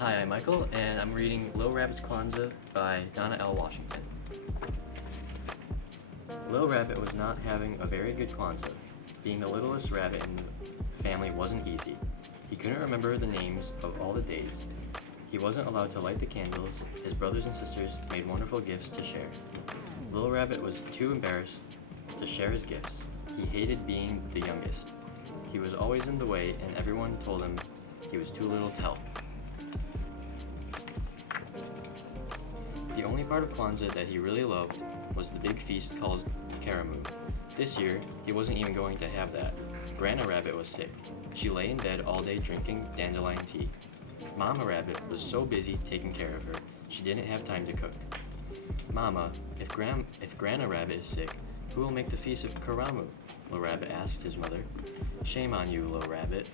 Hi, I'm Michael, and I'm reading Little Rabbit's Kwanzaa by Donna L. Washington. Little Rabbit was not having a very good Kwanzaa. Being the littlest rabbit in the family wasn't easy. He couldn't remember the names of all the days. He wasn't allowed to light the candles. His brothers and sisters made wonderful gifts to share. Little Rabbit was too embarrassed to share his gifts. He hated being the youngest. He was always in the way, and everyone told him he was too little to help. The only part of Kwanzaa that he really loved was the big feast called Karamu. This year, he wasn't even going to have that. Grandma Rabbit was sick. She lay in bed all day drinking dandelion tea. Mama Rabbit was so busy taking care of her, she didn't have time to cook. Mama, if Grandma Rabbit is sick, who will make the feast of Karamu? Little Rabbit asked his mother. Shame on you, Little Rabbit,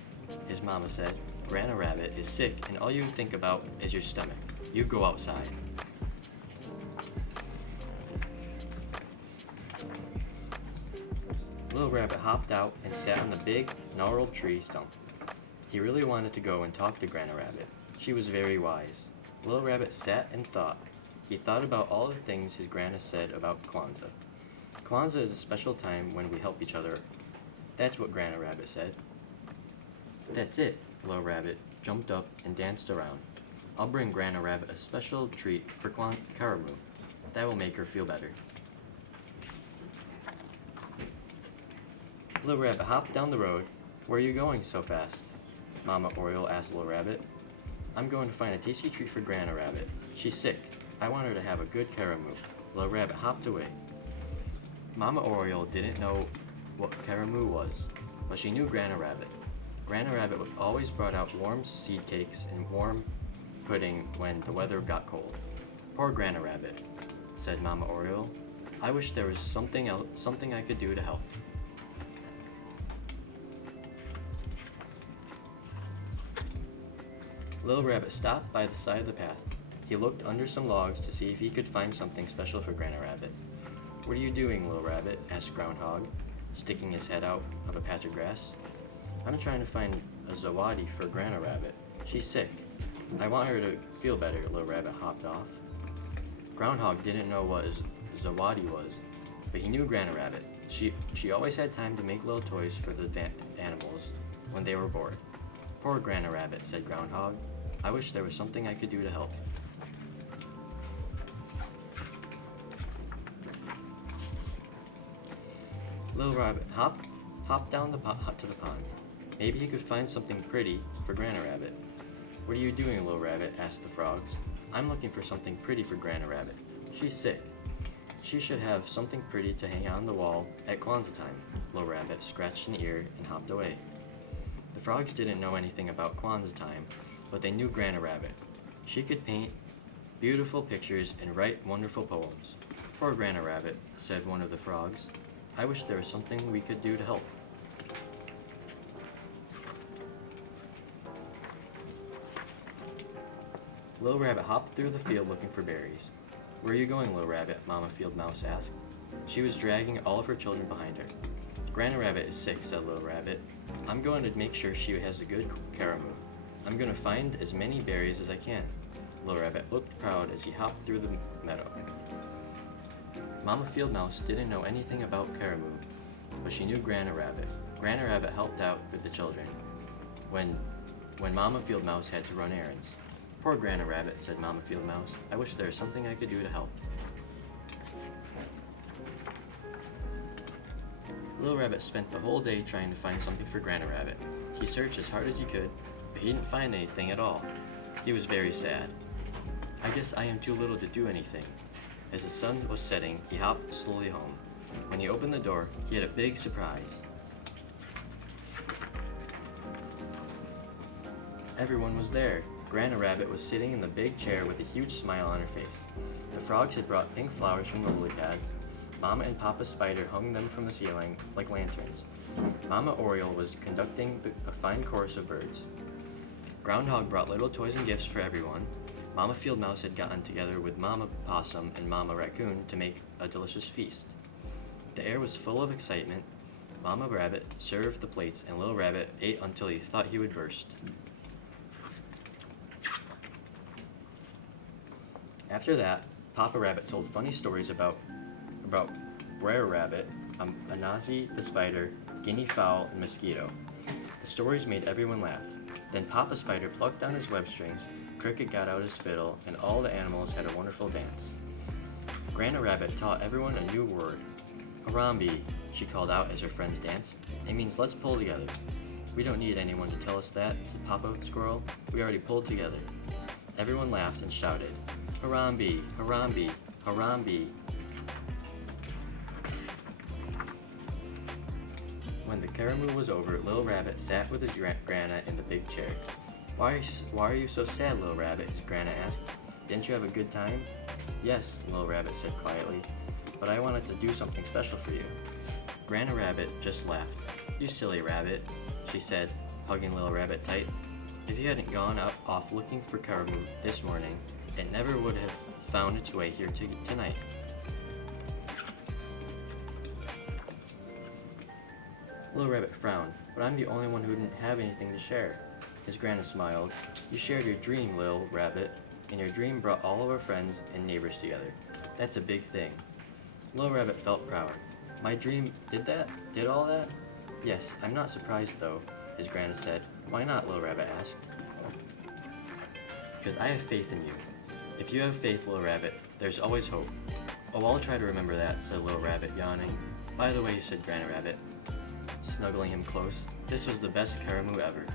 his mama said. Grandma Rabbit is sick and all you think about is your stomach. You go outside. Little Rabbit hopped out and sat on the big, gnarled tree stump. He really wanted to go and talk to Grandma Rabbit. She was very wise. Little Rabbit sat and thought. He thought about all the things his Grandma said about Kwanzaa. Kwanzaa is a special time when we help each other. That's what Grandma Rabbit said. That's it, Little Rabbit jumped up and danced around. I'll bring Grandma Rabbit a special treat for Karamu. That will make her feel better. Little Rabbit hopped down the road. Where are you going so fast? Mama Oriole asked Little Rabbit. I'm going to find a tasty treat for Grandma Rabbit. She's sick. I want her to have a good Karamu. Little Rabbit hopped away. Mama Oriole didn't know what Karamu was, but she knew Grandma Rabbit. Grandma Rabbit always brought out warm seed cakes and warm pudding when the weather got cold. Poor Grandma Rabbit, said Mama Oriole. I wish there was something I could do to help. Little Rabbit stopped by the side of the path. He looked under some logs to see if he could find something special for Grandma Rabbit. What are you doing, Little Rabbit? Asked Groundhog, sticking his head out of a patch of grass. I'm trying to find a zawadi for Grandma Rabbit. She's sick. I want her to feel better. Little Rabbit hopped off. Groundhog didn't know what zawadi was, but he knew Grandma Rabbit. She always had time to make little toys for the animals when they were bored. Poor Grandma Rabbit, said Groundhog. I wish there was something I could do to help. Little Rabbit hopped down to the pond. Maybe he could find something pretty for Grandma Rabbit. What are you doing, Little Rabbit? Asked the frogs. I'm looking for something pretty for Grandma Rabbit. She's sick. She should have something pretty to hang on the wall at Kwanzaa time. Little Rabbit scratched an ear and hopped away. The frogs didn't know anything about Kwanzaa time, but they knew Grandma Rabbit. She could paint beautiful pictures and write wonderful poems. Poor Grandma Rabbit, said one of the frogs. I wish there was something we could do to help. Little Rabbit hopped through the field looking for berries. Where are you going, Little Rabbit? Mama Field Mouse asked. She was dragging all of her children behind her. Grandma Rabbit is sick, said Little Rabbit. I'm going to make sure she has a good Karamu. I'm going to find as many berries as I can. Little Rabbit looked proud as he hopped through the meadow. Mama Field Mouse didn't know anything about Karamu, but she knew Grandma Rabbit. Grandma Rabbit helped out with the children when Mama Field Mouse had to run errands. Poor Grandma Rabbit, said Mama Field Mouse. I wish there was something I could do to help. Little Rabbit spent the whole day trying to find something for Grandma Rabbit. He searched as hard as he could, but he didn't find anything at all. He was very sad. I guess I am too little to do anything. As the sun was setting, he hopped slowly home. When he opened the door, he had a big surprise. Everyone was there. Grandma Rabbit was sitting in the big chair with a huge smile on her face. The frogs had brought pink flowers from the lily pads. Mama and Papa Spider hung them from the ceiling like lanterns. Mama Oriole was conducting a fine chorus of birds. Groundhog brought little toys and gifts for everyone. Mama Field Mouse had gotten together with Mama Possum and Mama Raccoon to make a delicious feast. The air was full of excitement. Mama Rabbit served the plates and Little Rabbit ate until he thought he would burst. After that, Papa Rabbit told funny stories about Brer Rabbit, Anazi the spider, guinea fowl, and mosquito. The stories made everyone laugh. Then Papa Spider plucked down his web strings, Cricket got out his fiddle, and all the animals had a wonderful dance. Grandma Rabbit taught everyone a new word. Harambe, she called out as her friends danced. It means let's pull together. We don't need anyone to tell us that, said Papa Squirrel. We already pulled together. Everyone laughed and shouted, Harambe, Harambe, Harambe. When the karamu was over, Little Rabbit sat with his Grandma in the big chair. Why are you so sad, Little Rabbit? His Grandma asked. Didn't you have a good time? Yes, Little Rabbit said quietly, but I wanted to do something special for you. Grandma Rabbit just laughed. You silly rabbit, she said, hugging Little Rabbit tight. If you hadn't gone off looking for karamu this morning, it never would have found its way here tonight. Little Rabbit frowned, but I'm the only one who didn't have anything to share. His Grandma smiled. You shared your dream, Little Rabbit, and your dream brought all of our friends and neighbors together. That's a big thing. Little Rabbit felt proud. My dream did all that? Yes, I'm not surprised though, his Grandma said. Why not, Little Rabbit asked. Because I have faith in you. If you have faith, Little Rabbit, there's always hope. Oh, I'll try to remember that, said Little Rabbit, yawning. By the way, said Granny Rabbit, snuggling him close, this was the best karamu ever.